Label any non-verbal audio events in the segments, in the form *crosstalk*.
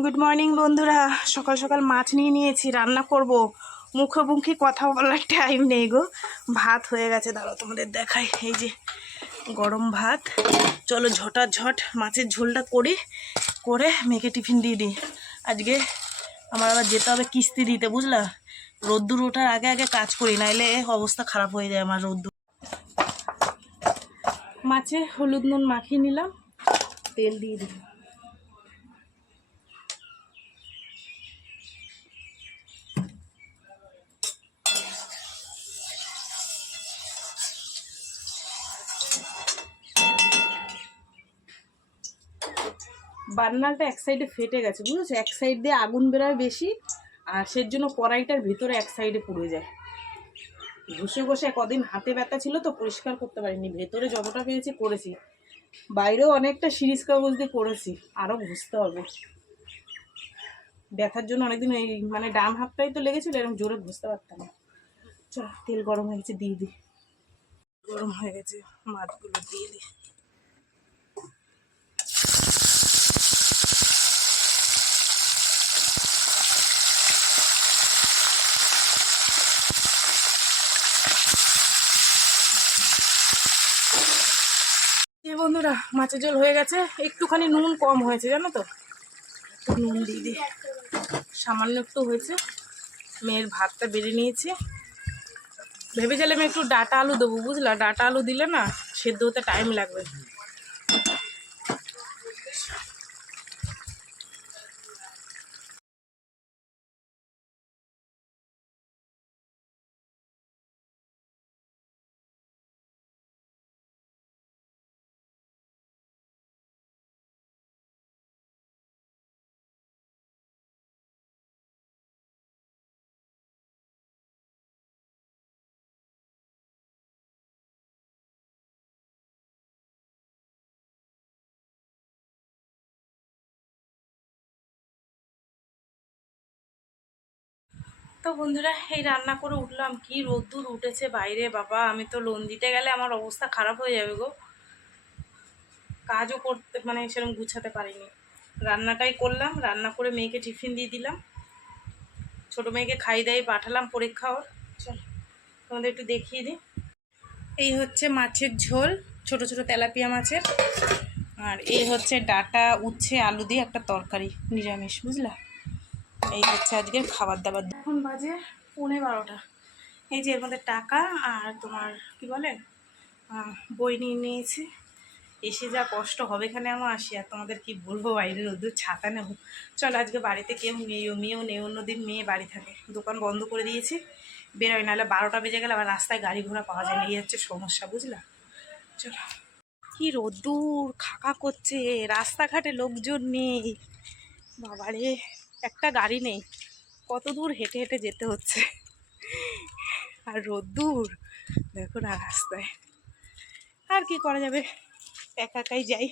Good morning বন্ধুরা। সকাল সকাল মাছ নিয়ে নিয়েছি, রান্না করব। মুখোমুখি কথা বলার টাইম নেই গো। ভাত হয়ে গেছে, দাঁড়াও তোমাদের দেখাই। এই যে গরম ভাত। চলো ঝটা ঝট মাছের ঝোলটা করি, করে মেয়েকে টিফিন দিয়ে দিই। আজকে আমার আবার যেতে হবে কিস্তি দিতে, বুঝলা? রোদ্দুর ওঠার আগে আগে কাজ করি, নাইলে অবস্থা খারাপ হয়ে যায় আমার রোদ্দুর। মাছে হলুদ নুন মাখিয়ে নিলাম, তেল দিয়ে দিলাম। বার্নারটা এক সাইডে ফেটে গেছে, বুঝেছ? এক সাইড দিয়ে আগুন বেরোয় বেশি, আর সের জন্য কড়াইটার ভিতরে এক সাইডে পুড়ে যায়। ঘষে ঘষে কদিন হাতে ব্যথা ছিল তো পরিষ্কার করতে পারিনি, ভেতরে যতটা পেয়েছি করেছি। বাইরেও অনেকটা সিরিজ কাগজ দিয়ে করেছি আরও ঘুষতে হবে। ব্যথার জন্য অনেকদিন এই মানে ডান হাতটাই তো লেগেছিল, এরকম জোরে ঘুষতে পারতাম না। চল, তেল গরম হয়ে গেছে, দিয়ে দিই। গরম হয়ে গেছে, মাছগুলো দিয়ে দিই। বন্ধুরা, মাছের ঝোল হয়ে গেছে। একটুখানি নুন কম হয়েছে, জানো তো? নুন দিয়ে দিই। সামান্য একটু হয়েছে। মেয়ের ভাতটা বেড়ে নিয়েছি। আমি একটু ডাটা আলু দেবো, বুঝলা? ডাটা আলু দিলে না, সেদ্ধ হতে টাইম লাগবে। তো বন্ধুরা, এই রান্না করে উঠলাম। কি রোদ্দুর উঠেছে বাইরে, বাবা। আমি তো লোন দিতে গেলে আমার অবস্থা খারাপ হয়ে যাবে গো। কাজও করতে মানে সেরকম গুছাতে পারিনি। রান্নাটাই করলাম, রান্না করে মেয়েকে টিফিন দিয়ে দিলাম। ছোটো মেয়েকে খাই দাই পাঠালাম পরীক্ষা ওর। চল, তোমাদের একটু দেখিয়ে দিই। এই হচ্ছে মাছের ঝোল, ছোট ছোট তেলাপিয়া মাছের। আর এই হচ্ছে ডাটা, উচ্ছে, আলু দিয়ে একটা তরকারি, নিরামিষ, বুঝলা? এই হচ্ছে আজকের খাবার দাবার এখন বাজে পৌনে বারোটা। এই যে এর মধ্যে টাকা আর তোমার কি বলে বই নিয়ে নিয়েছি। এসে যা কষ্ট হবে এখানে আমার আসি আর তোমাদের কি বলব বাইরে রোদ্দুর ছাতা নেব। চলো আজকে বাড়িতে কেউ নেইও মেয়েও নেই, অন্যদিন মেয়ে বাড়ি থাকে। দোকান বন্ধ করে দিয়েছি, বেরোয়, নাহলে বারোটা বেজে গেলে আবার রাস্তায় গাড়ি ঘোড়া পাওয়া যায় এই হচ্ছে সমস্যা, বুঝলা? চলো। কি রোদ্দুর, খাকা করছে, রাস্তাঘাটে লোকজন নেই। বাবারে। একটা গাড়ি নেই। কত দূর হেঁটে হেঁটে যেতে হচ্ছে। আর রোদ্দুর। দেখো না রাস্তায়। আর কি করা যাবে? একা একাই যাই।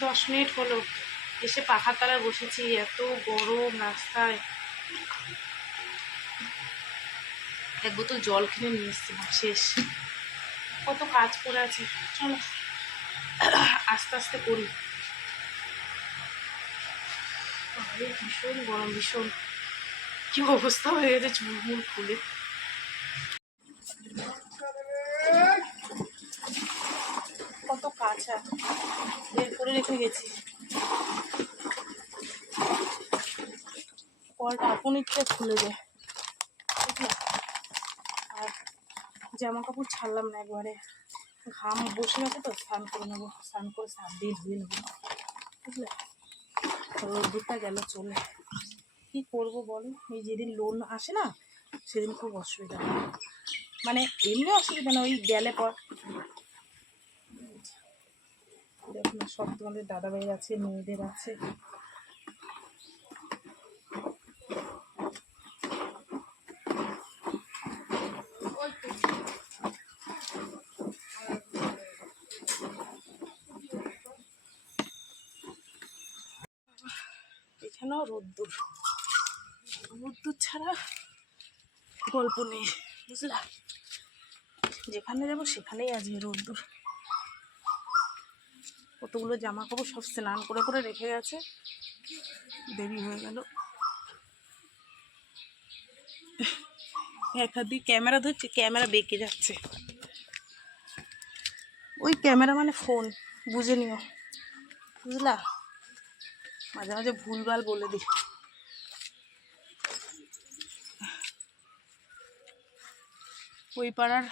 দশ মিনিট হলো। এসে পাখার তলায় বসেছি, এত গরম রাস্তায়। এক বোতল জল কিনে নিয়ে এসেছিলাম শেষ। কত কাজ করে আছে, চলো। আস্তে আস্তে করি। ভীষণ গরম, ভীষণ। কি অবস্থা হয়ে গেছে, চুল মুল ফুলে কত কাঁচা। বের করে রেখে গেছি। কলটা আপন ইচ্ছে খুলে যায়? আর জামা কাপড় ছাড়লাম না একবারে। ঘাম বসে গেছে তো, স্নান করে নেব। স্নান করে সার দিয়ে ধুয়ে নেব। বুঝলে? রোদ্দুরটা গেল চলে। কি করব বলো? এই যেদিন লোন আসে না, সেদিন খুব অসুবিধা। মানে এমনি অসুবিধা না, ওই গেলে পর। দেখুন সব তোমাদের দাদাভাইয়ের আছে, মেয়েদের আছে। এখানেও রোদ্দুর? রোদ্দুর ছাড়া গল্প নেই, বুঝলা? যেখানে যাব সেখানেই আজকে রোদ্দুর। কতগুলো জামা কাপড় সব স্নান করে করে রেখে গেছে, দেরি হয়ে গেল। এক হাত দিয়ে ক্যামেরা ধরছে, ক্যামেরা বেঁকে যাচ্ছে। ওই ক্যামেরা মানে ফোন, বুঝে নিও, বুঝলা? মাঝে মাঝে ভুলভাল বলে দিই। ওই পাড়ার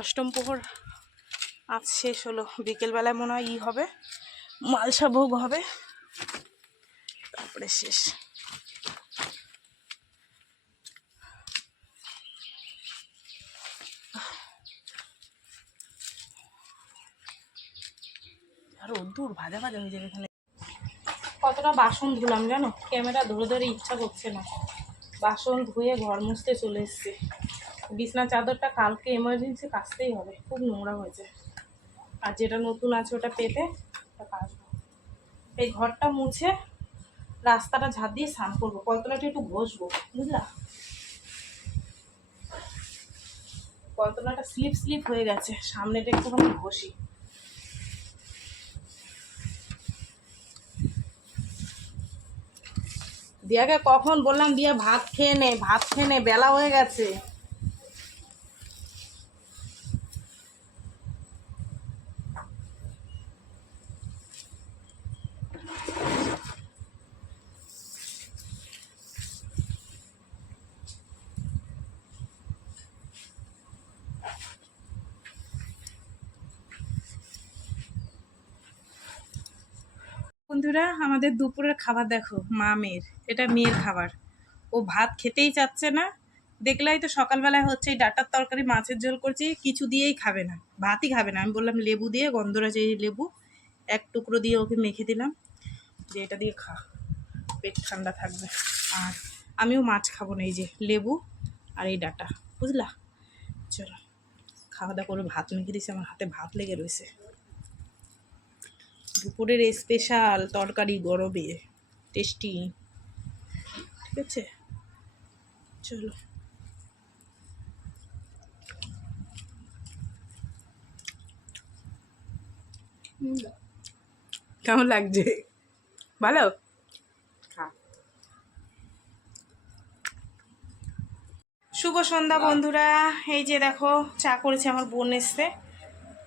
অষ্টম প্রহর আজ শেষ হলো। বিকেলবেলায় মনে হয় ই হবে, মালসা ভোগ হবে, তারপরে শেষ। আর দূর ভাজা ভাজা হয়ে যাবে এখানে। কতটা বাসন ধুলাম জানো? ক্যামেরা ধরে ধরে ইচ্ছা করছে না। বাসন ধুয়ে ঘর মুছতে চলে এসছে। বিছনা চাদরটা কালকে এমার্জেন্সি কাচতেই হবে। খুব নোংরা হয়েছে। আর যেটা নতুন আছে ওটা পেতে ওটা কাচবো। এই ঘরটা মুছে রাস্তাটা ঝাঁপ দিয়ে স্নান করব। কলতলাটা একটু ঘষবো, বুঝলা? কলতলাটা স্লিপ স্লিপ হয়ে গেছে। সামনেটা একটুখানি ঘষি। দিয়াকে কখন বললাম দিয়া ভাত খেয়ে নে ভাত খেয়ে নে বেলা হয়ে গেছে। বন্ধুরা, আমাদের দুপুরের খাবার দেখো, মা মেয়ের। এটা মেয়ের খাবার। ও ভাত খেতেই চাচ্ছে না। দেখলাই তো সকালবেলায় হচ্ছে এই ডাটার তরকারি, মাছের ঝোল করছি, কিছু দিয়েই খাবে না। ভাতই খাবে না। আমি বললাম লেবু দিয়ে, গন্ধরাজ এই লেবু, এক টুকরো দিয়ে ওকে মেখে দিলাম। যে এটা দিয়ে খা। পেট ঠান্ডা থাকবে। আর আমিও মাছ খাব না, এই যে লেবু আর এই ডাটা। বুঝলা? চলো, খাওয়া দাওয়া করে ভাত মেখে দিয়েছি। আমার হাতে ভাত লেগে রয়েছে। দুপুরের স্পেশাল তরকারি গরমে টেস্টি ঠিক আছে? চলো। কেমন লাগছে? ভালো? শুভ সন্ধ্যা বন্ধুরা। এই যে দেখো চা করেছে আমার বোন এসছে।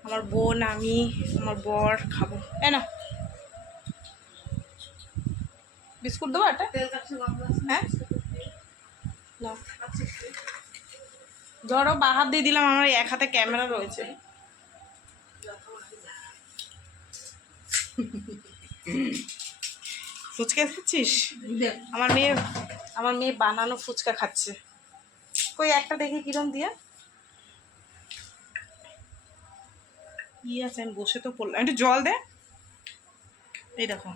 আমার বোন আমি আমার বর খাব। তাই না বিস্কুট দেবো একটা? হ্যাঁ? নাও। ধরো বাহাত দিয়ে দিলাম আমার এক হাতে ক্যামেরা রয়েছে। ফুচকা খাচ্ছিস? *laughs* আমার মেয়ে আমার মেয়ে বানানো ফুচকা খাচ্ছে। কই একটা দেখি কিরম দিয়ে। কি আছে? আমি বসে তো পড়লাম। একটু জল দে। এই দেখো।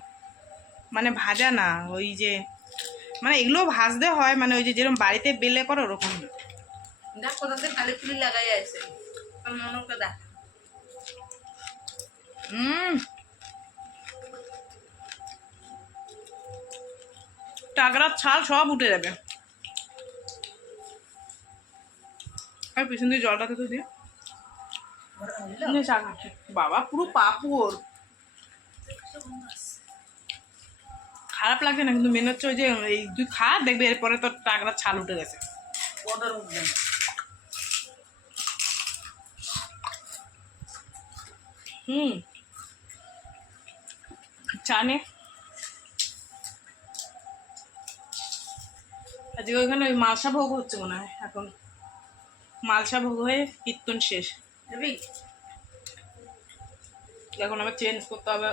মানে ভাজা না ওই যে মানে এগুলো ভাজতে হয় মানে ওই যে যেরকম বাড়িতে বেলে করো ওরকম। দেখ কোথাতে খালি ফুলি লাগাই আছে। মনে দেখ। হুম টাকরার ছাল সব উঠে যাবে। আর পিছন দিয়ে জলটা তো দিয়ে। বাবা পুরো পাপড়। খারাপ লাগছে না কিন্তু মেন হচ্ছে ওই যে এই তুই খা দেখবে এরপরে তোর টাকরার ছাল উঠে গেছে। হুম। চা আজকে ওইখানে ওই মালসা ভোগ হচ্ছে মনে হয় এখন। মালসা ভোগ হয়ে কীর্তন শেষ। এখন চেঞ্জ করতে হবে।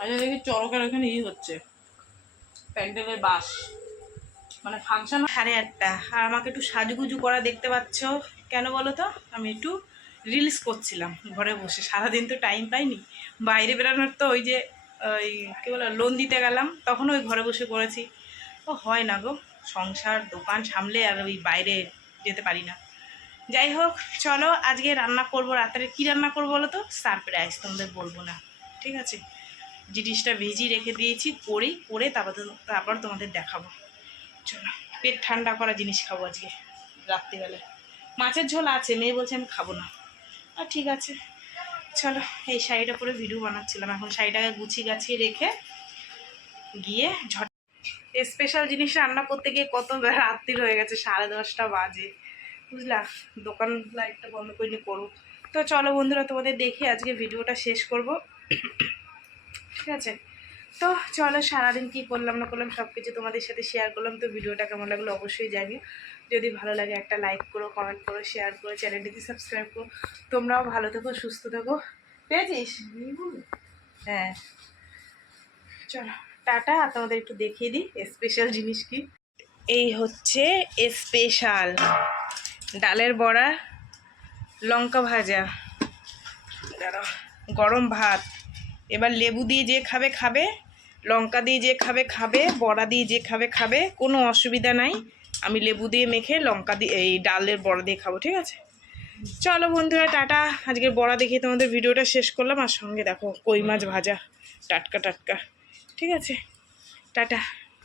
আচ্ছা দেখি চরকের ওখানে ই হচ্ছে। প্যান্ডেলের বাস। মানে ফাংশন সাড়ে আটটা। আর আমাকে একটু সাজুগুজু করা দেখতে পাচ্ছ। কেন বলো তো? আমি একটু রিলস করছিলাম ঘরে বসে। সারাদিন তো টাইম পাইনি। বাইরে বেরোনোর তো ওই যে, ওই কী বলো লোন দিতে গেলাম। তখন ওই ঘরে বসে করেছি ও হয় না গো। সংসার, দোকান সামলে আর ওই বাইরে যেতে পারি না। যাই হোক, চলো আজকে রান্না করব, রাত্রে কি রান্না করব বলো তো? সারপ্রাইজ, তোমাদের বলব না। ঠিক আছে? জিনিসটা ভেজি রেখে দিয়েছি, করি, করে তারপর তারপর তোমাদের দেখাবো। চলো, পেট ঠান্ডা করা জিনিস খাব আজকে, রাত্রিবেলা। মাছের ঝোল আছে, মেয়ে বলছে আমি খাব না। আর ঠিক আছে। চলো, এই শাড়িটা পরে ভিডিও বানাচ্ছিলাম। এখন শাড়িটাকে গুছিয়ে গাছিয়ে রেখে গিয়ে ঝট স্পেশাল জিনিস রান্না করতে গিয়ে কত রাত্রির হয়ে গেছে সাড়ে দশটা বাজে। বুঝলা? দোকান লাইটটা বন্ধ করে নিয়ে করব তো চলো বন্ধুরা তোমাদের দেখি আজকে ভিডিওটা শেষ করব। ঠিক আছে? তো চলো সারাদিন কী করলাম না করলাম সব কিছু তোমাদের সাথে শেয়ার করলাম। তো ভিডিওটা কেমন লাগল অবশ্যই জানিও। যদি ভালো লাগে একটা লাইক করো কমেন্ট করো শেয়ার করো চ্যানেলটিতে সাবস্ক্রাইব করো। তোমরাও ভালো থেকো সুস্থ থেকো। পেয়েছিস? হ্যাঁ। চলো। টাটা আর তোমাদের একটু দেখিয়ে দিই স্পেশাল জিনিস কি। এই হচ্ছে স্পেশাল ডালের বড়া লঙ্কা ভাজা গরম ভাত। এবার লেবু দিয়ে যে খাবে খাবে লঙ্কা দিয়ে যে খাবে খাবে বড়া দিয়ে যে খাবে খাবে কোনো অসুবিধা নাই। আমি লেবু দিয়ে মেখে লঙ্কা দিয়ে এই ডালের বড়া দিয়ে খাব ঠিক আছে? চলো বন্ধুরা টাটা। আজকের বড়া দেখে তোমাদের ভিডিওটা শেষ করলাম। আর সঙ্গে দেখো কই মাছ ভাজা। টাটকা টাটকা। ঠিক আছে টাটা।